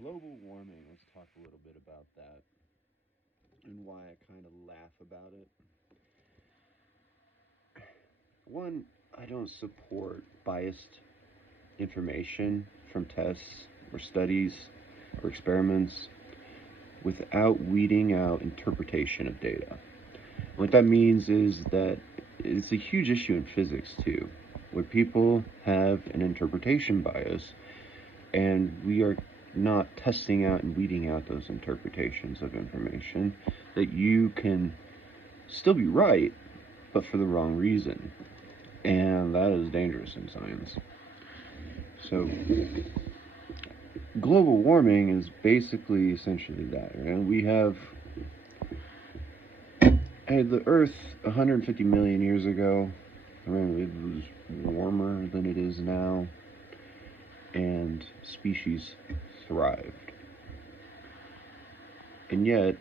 Global warming, let's talk a little bit about that and why I kind of laugh about it. One, I don't support biased information from tests or studies or experiments without weeding out interpretation of data. What that means is that it's a huge issue in physics too, where people have an interpretation bias and we are not testing out and weeding out those interpretations of information that you can still be right, but for the wrong reason. And that is dangerous in science. So, global warming is basically essentially that. Right? We have the Earth 150 million years ago. I mean, it was warmer than it is now, and species thrived. And yet,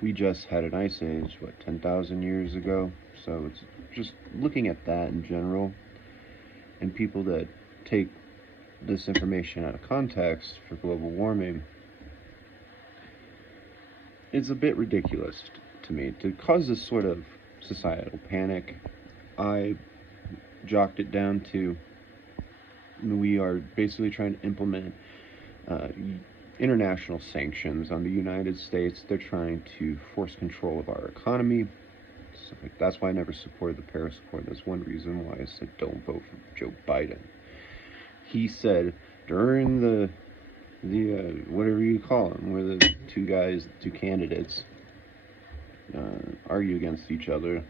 we just had an ice age, 10,000 years ago? So it's just looking at that in general, and people that take this information out of context for global warming, it's a bit ridiculous to me. To cause this sort of societal panic, I jocked it down to we are basically trying to implement uh, international sanctions on the United States. They're trying to force control of our economy. So that's why I never supported the Paris Accord. That's one reason why I said don't vote for Joe Biden. He said during the whatever you call them, where the two candidates, argue against each other.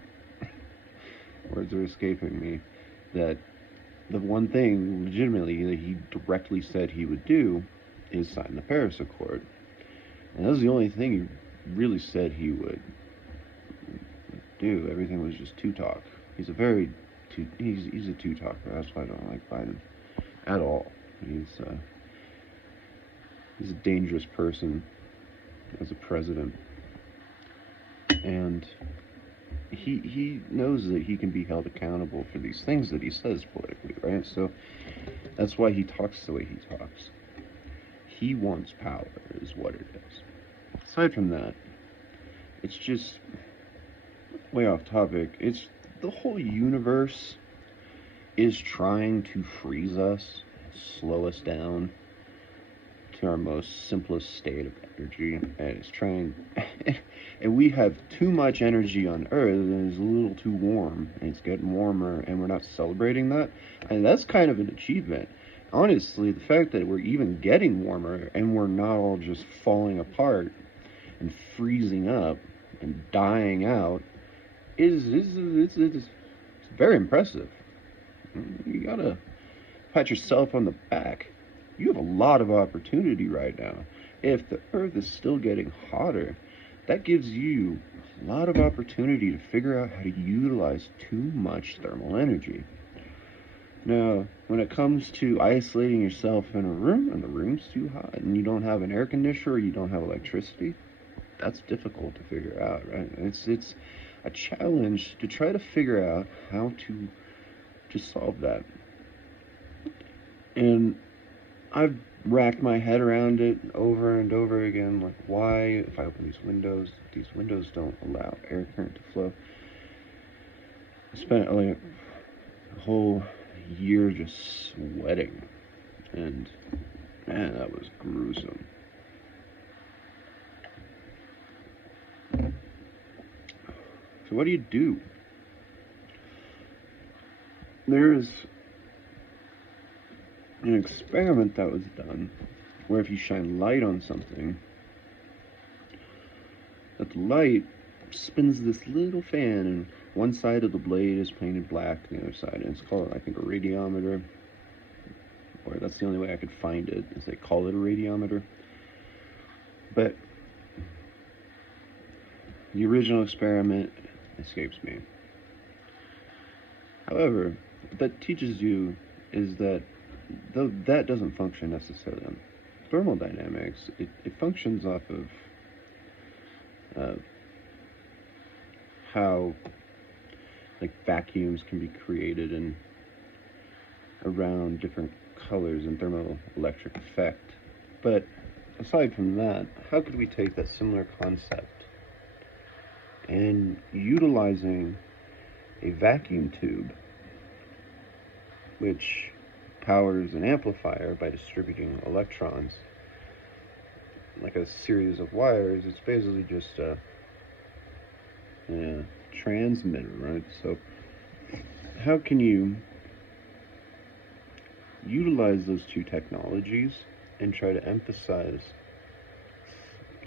Words are escaping me. That the one thing legitimately that he directly said he would do is sign the Paris Accord. And that was the only thing he really said he would do. Everything was just two-talk. He's a two-talker. That's why I don't like Biden at all. He's a dangerous person as a president, and he knows that he can be held accountable for these things that he says politically, right? So that's why he talks the way he talks. He wants power, is what it is. Aside from that, it's just way off topic. It's the whole universe is trying to freeze us, slow us down to our most simplest state of energy, and it's trying and we have too much energy on Earth and it's a little too warm, and it's getting warmer, and we're not celebrating that. And that's kind of an achievement. Honestly, the fact that we're even getting warmer and we're not all just falling apart and freezing up and dying out is very impressive. You gotta pat yourself on the back. You have a lot of opportunity right now. If the Earth is still getting hotter, that gives you a lot of opportunity to figure out how to utilize too much thermal energy. Now, when it comes to isolating yourself in a room and the room's too hot and you don't have an air conditioner or you don't have electricity, that's difficult to figure out, right? It's a challenge to try to figure out how to solve that. And I've racked my head around it over and over again, like why, if I open these windows don't allow air current to flow. I spent like a whole year just sweating, and man, that was gruesome. So what do you do? There's an experiment that was done where if you shine light on something, that the light spins this little fan, and one side of the blade is painted black, and the other side, and it's called, I think, a radiometer, or that's the only way I could find it, is they call it a radiometer. But the original experiment escapes me. However, what that teaches you is that though that doesn't function necessarily on thermodynamics, it functions off of uh, how like vacuums can be created and around different colors and thermoelectric effect. But aside from that, how could we take that similar concept and utilizing a vacuum tube, which powers an amplifier by distributing electrons like a series of wires? It's basically just a transmitter, right? So how can you utilize those two technologies and try to emphasize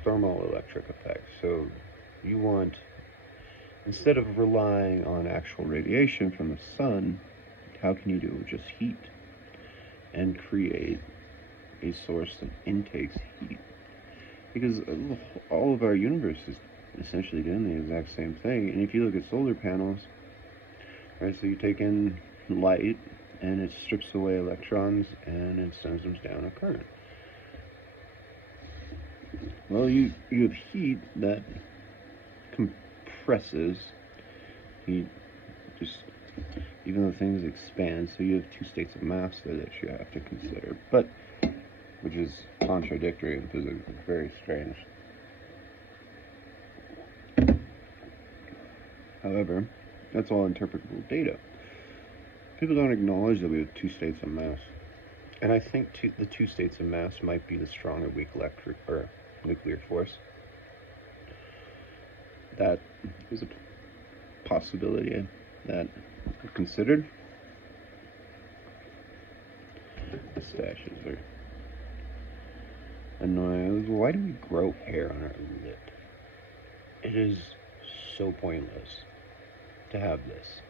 thermoelectric effects? So you want, instead of relying on actual radiation from the sun, how can you do it with just heat and create a source that intakes heat? Because all of our universe is essentially doing the exact same thing. And if you look at solar panels, right, so you take in light and it strips away electrons and it sends them down a current. Well, you have heat that compresses heat, just even though things expand, so you have two states of mass there that you have to consider, but which is contradictory in physics. It's very strange. However, that's all interpretable data. People don't acknowledge that we have two states of mass. And I think the two states of mass might be the strong or weak electric or nuclear force. That is a possibility that I've considered. The stashes are annoying. Why do we grow hair on our lip? It is so pointless to have this.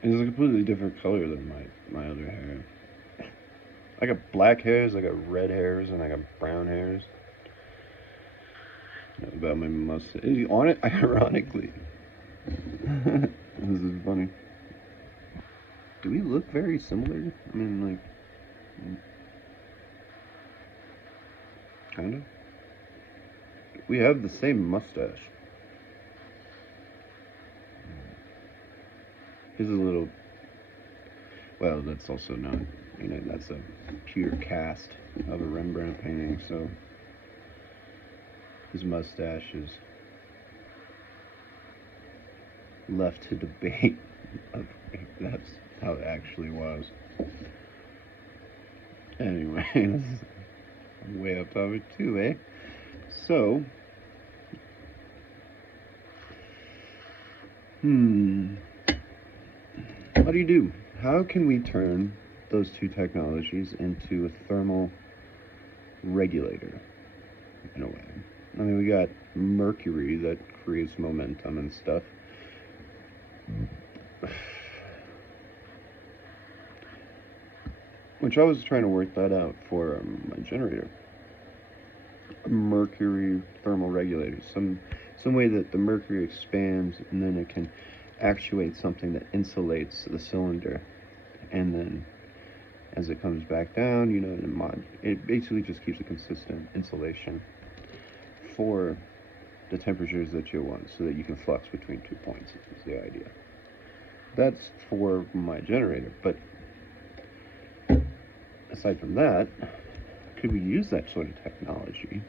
It's a completely different color than my other hair. I got black hairs, I got red hairs, and I got brown hairs. That's about my mustache. On it, ironically. This is funny. Do we look very similar? I mean, like, kind of. We have the same mustache. His is a little, well, that's also not, that's a pure cast of a Rembrandt painting, so his mustache is left to debate of if that's how it actually was. Anyway, this is way up topic too, eh? So, what do you do? How can we turn those two technologies into a thermal regulator, in a way? I mean, we got mercury that creates momentum and stuff. Which I was trying to work that out for my generator. A mercury thermal regulator. Some way that the mercury expands and then it can actuate something that insulates the cylinder, and then as it comes back down, it basically just keeps a consistent insulation for the temperatures that you want, so that you can flux between 2 points. Is the idea. That's for my generator. But aside from that, could we use that sort of technology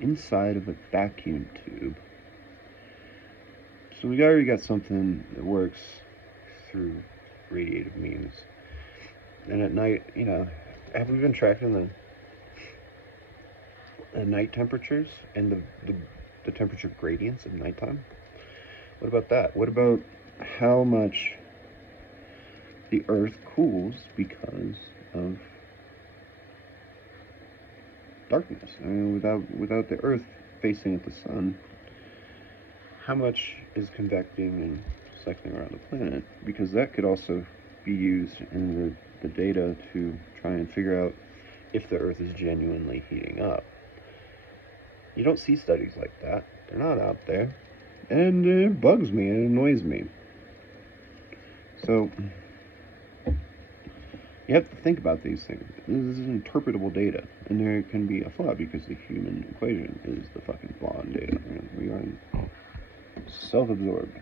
inside of a vacuum tube? So we already got something that works through radiative means. And at night, have we been tracking the night temperatures and the temperature gradients at nighttime? What about that? What about how much the Earth cools because of darkness? I mean, without the Earth facing at the sun, how much is convecting and cycling around the planet? Because that could also be used in the data to try and figure out if the Earth is genuinely heating up. You don't see studies like that. They're not out there. And it bugs me, it annoys me. So, you have to think about these things. This is interpretable data, and there can be a flaw because the human equation is the fucking flaw in data. We are self-absorbed.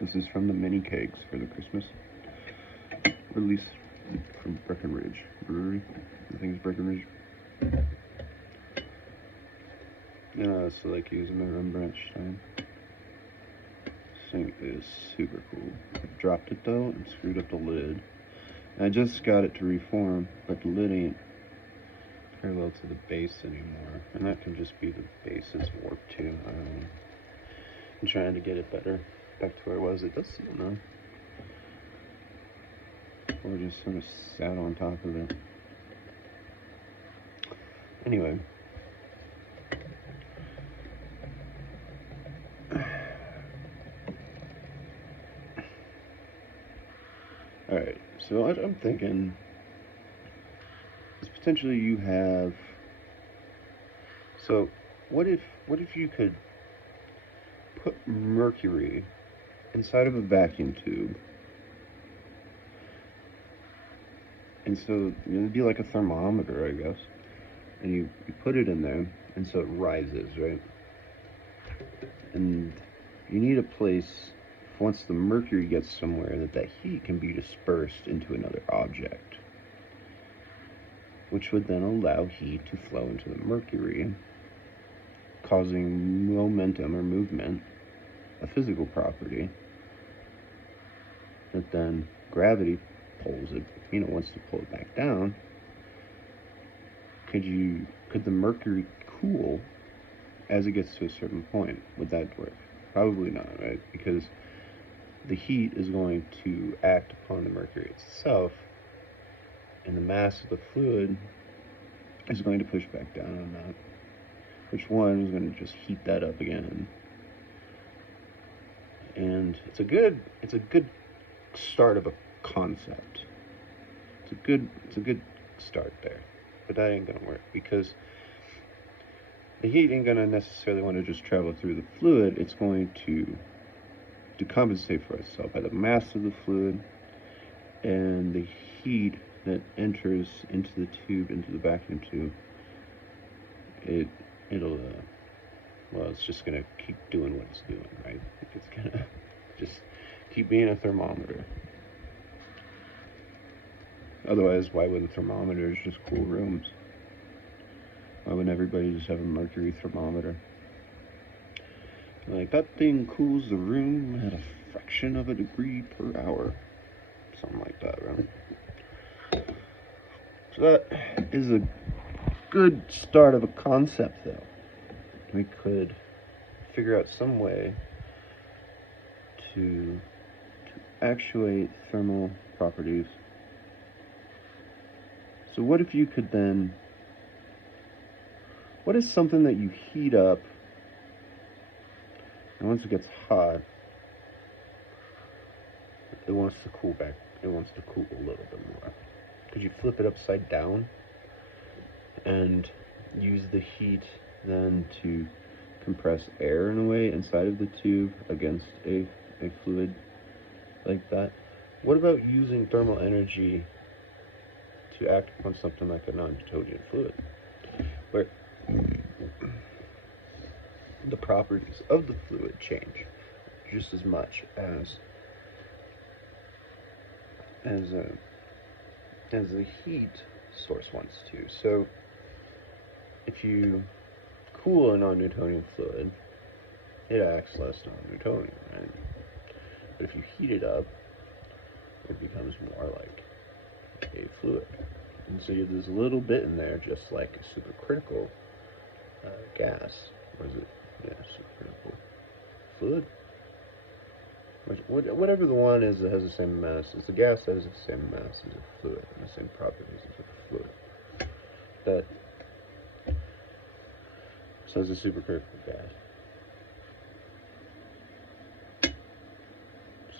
This is from the mini kegs for the Christmas release from Breckenridge Brewery. I think it's Breckenridge. So like using my Rembrandtstein. This thing is super cool. I dropped it though and screwed up the lid. And I just got it to reform, but the lid ain't parallel to the base anymore. And that can just be the base is warped too. I don't know. I'm trying to get it better. Back to where it was. It does seal now. Or just sort of sat on top of it. Anyway. Alright, so what I'm thinking is potentially you have, so what if you could put mercury inside of a vacuum tube, and so it'd be like a thermometer, I guess, and you put it in there, and so it rises, right? And you need a place, once the mercury gets somewhere, that heat can be dispersed into another object, which would then allow heat to flow into the mercury, causing momentum or movement, a physical property, that then gravity pulls it, wants to pull it back down. Could the mercury cool as it gets to a certain point? Would that work? Probably not, right? Because the heat is going to act upon the mercury itself, and the mass of the fluid is going to push back down on that, which one is going to just heat that up again. And it's a good start of a concept. It's a good start there, but that ain't gonna work because the heat ain't gonna necessarily want to just travel through the fluid. It's going to compensate for itself by the mass of the fluid and the heat that enters into the tube, into the vacuum tube. It's just gonna keep doing what it's doing, right? It's gonna just keep being a thermometer. Otherwise, why wouldn't thermometers just cool rooms? Why wouldn't everybody just have a mercury thermometer? Like, that thing cools the room at a fraction of a degree per hour. Something like that, right? So that is a good start of a concept, though. We could figure out some way to actuate thermal properties. So what if you could then, what is something that you heat up, and once it gets hot, it wants to cool back, it wants to cool a little bit more. Could you flip it upside down and use the heat then to compress air in a way inside of the tube against a fluid like that? What about using thermal energy to act upon something like a non-Newtonian fluid, where the properties of the fluid change just as much as the heat source wants to? So if you cool a non-Newtonian fluid, it acts less non-Newtonian, right? But if you heat it up, it becomes more like a fluid. And so there's a little bit in there, just like a supercritical gas. Or is it? Yeah, supercritical fluid. Whatever the one is that has the same mass. It's the gas that has the same mass as a fluid and the same properties as a fluid. That so it's a supercritical gas.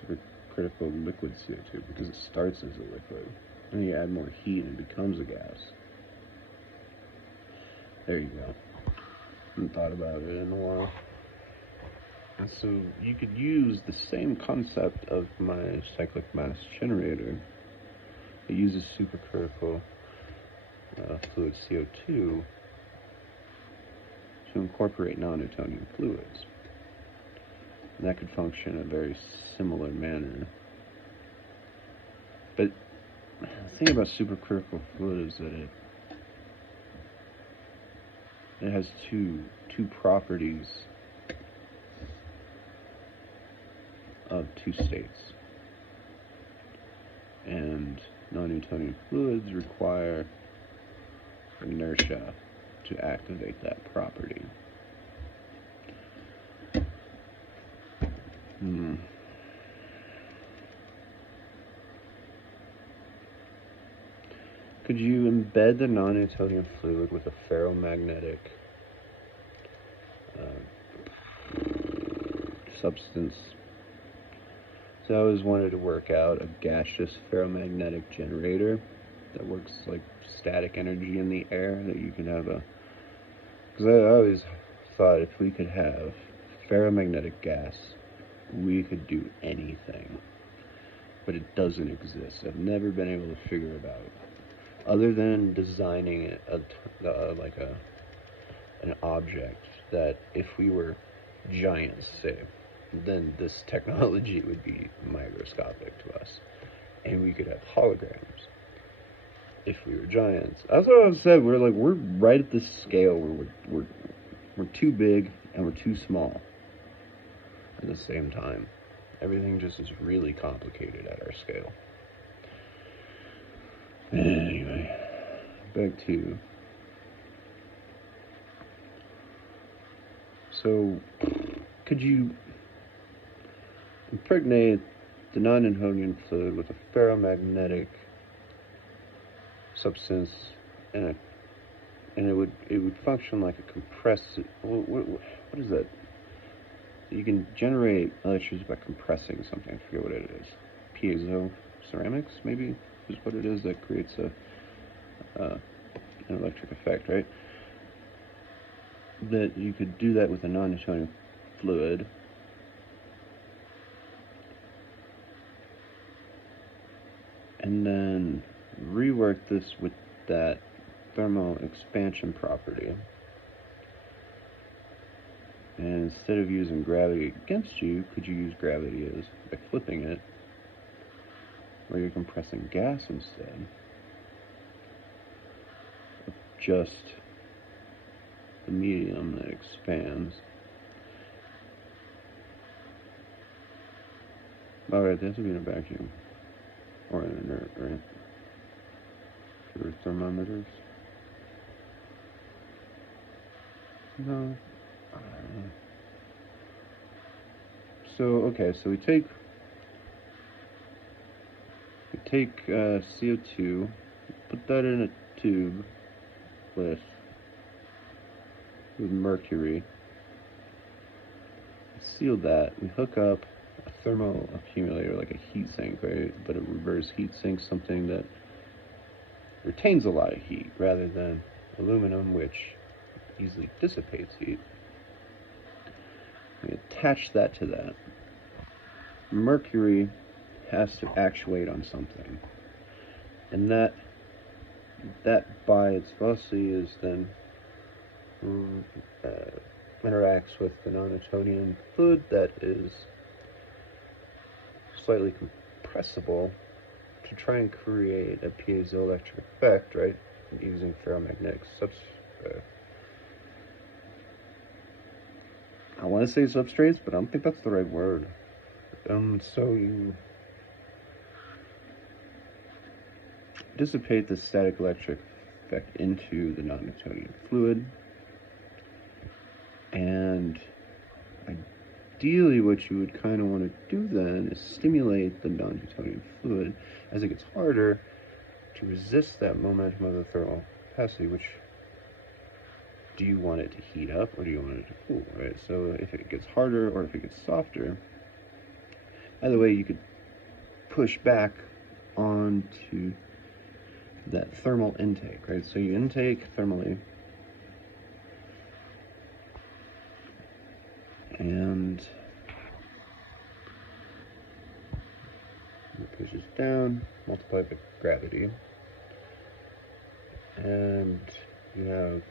Supercritical liquid CO2, because it starts as a liquid. And you add more heat and it becomes a gas. There you go. Haven't thought about it in a while. And so you could use the same concept of my cyclic mass generator. It uses supercritical fluid CO2 to incorporate non-Newtonian fluids. And that could function in a very similar manner. But the thing about supercritical fluid is that it has two properties of two states. And non-Newtonian fluids require inertia to activate that property. Could you embed the non-Newtonian fluid with a ferromagnetic substance? So I always wanted to work out a gaseous ferromagnetic generator that works like static energy in the air, that you can have because I always thought if we could have ferromagnetic gas, we could do anything. But it doesn't exist. I've never been able to figure it out, other than designing an object that if we were giants, say, then this technology would be microscopic to us, and we could have holograms if we were giants. That's what I said. We're right at this scale where we're too big and we're too small at the same time. Everything just is really complicated at our scale. Anyway, back to... So, could you impregnate the non-Newtonian fluid with a ferromagnetic substance, and it would function like a compressor? What is that? You can generate electricity by compressing something. I forget what it is. Piezo ceramics, maybe, is what it is that creates an electric effect, right? That you could do that with a non-Newtonian fluid. And then rework this with that thermal expansion property. And instead of using gravity against you, could you use gravity as by flipping it, where you're compressing gas instead of just the medium that expands. Alright, this would be in a vacuum. Or in inert, right? For thermometers. No. I don't know. So, okay, so we take CO2, put that in a tube with mercury, seal that, we hook up a thermal accumulator, like a heat sink, right? But a reverse heat sink, something that retains a lot of heat, rather than aluminum, which easily dissipates heat. We attach that to that. Mercury has to actuate on something, and that by its velocity is then interacts with the non-Newtonian fluid that is slightly compressible to try and create a piezoelectric effect, right? Using ferromagnetic I want to say substrates, but I don't think that's the right word. So you dissipate the static electric effect into the non-Newtonian fluid, and ideally what you would kind of want to do then is stimulate the non-Newtonian fluid as it gets harder to resist that momentum of the thermal capacity. Which, do you want it to heat up or do you want it to cool, right? So if it gets harder or if it gets softer, either way you could push back onto that thermal intake, right? So you intake thermally, and it pushes down, multiplied by gravity, and you have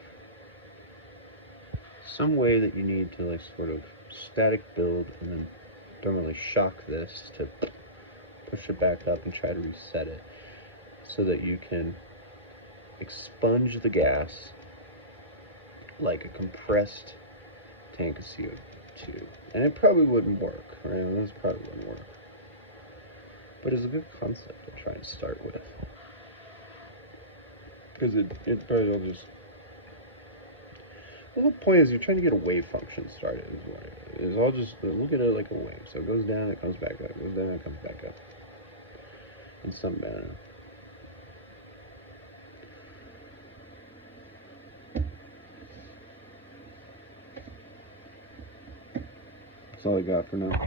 some way that you need to like sort of static build and then don't really shock this to push it back up and try to reset it, so that you can expunge the gas like a compressed tank of CO2. And it probably wouldn't work, right? This probably wouldn't work. But it's a good concept to try and start with. Because it probably will just... The whole point is you're trying to get a wave function started, is what it is. It's all just, look at it like a wave. So it goes down, it comes back up, it goes down, it comes back up. And something better. That's all I got for now.